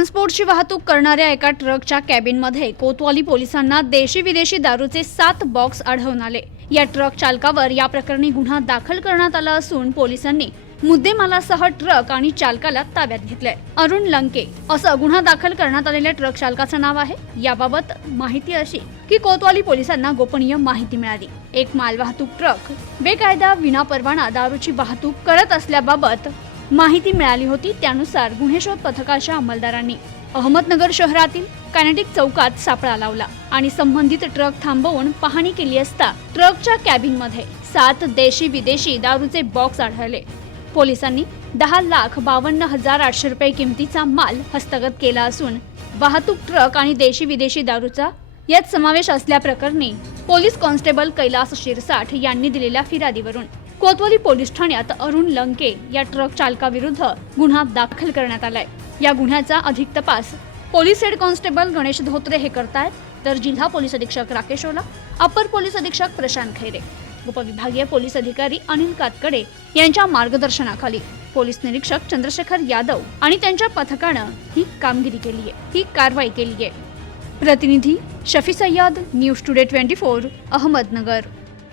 ट्रान्सपोर्टची वाहतूक करणाऱ्या एका ट्रकच्या कॅबिनमध्ये कोतवाली पोलिसांना देशी विदेशी दारूचे सात बॉक्स आढळून आले. या ट्रक चालकावर या प्रकरणी गुन्हा दाखल करण्यात आला असून पोलिसांनी मुद्देमालासह ट्रक आणि चालकाला ताब्यात घेतलंय. अरुण लंके असं गुन्हा दाखल करण्यात आलेल्या ट्रक चालकाचं नाव आहे. याबाबत माहिती अशी की कोतवाली पोलिसांना गोपनीय माहिती मिळाली. एक मालवाहतूक ट्रक बेकायदा विनापरवाना दारूची वाहतूक करत असल्याबाबत माहिती मिळाली होती त्यानुसार गुन्हे शोध पथकाच्या अंमलदारांनी अहमदनगर शहरातील कॅनेटिक चौकात सापळा लावला आणि संबंधित ट्रक थांबवून पाहणी केली असता ट्रकच्या कॅबिनमध्ये सात देशी विदेशी दारूचे बॉक्स आढळले. पोलिसांनी दहा लाख बावन्न हजार आठशे रुपये किमतीचा माल हस्तगत केला असून वाहतूक ट्रक आणि देशी विदेशी दारूचा यात समावेश असल्याप्रकरणी पोलीस कॉन्स्टेबल कैलास शिरसाठ यांनी दिलेल्या फिर्यादीवरून कोतवाली पोलीस ठाण्यात अरुण लंके या ट्रक चालकाविरुद्ध गुन्हा दाखल करण्यात आलाय. या गुन्ह्याचा अधिक तपास police head constable Ganesh Dhotre हे करतायत. तर जिल्हा पोलीस अधीक्षक राकेश ओला अपर पोलीस अधीक्षक प्रशांत खैरे उपविभागीय पोलीस अधिकारी अनिल कातकडे यांच्या मार्गदर्शनाखाली पोलीस निरीक्षक चंद्रशेखर यादव आणि त्यांच्या पथकानं ही कामगिरी केली आहे. ही कारवाई केली आहे. प्रतिनिधी Shafi Sayyad news today twenty four Ahmednagar.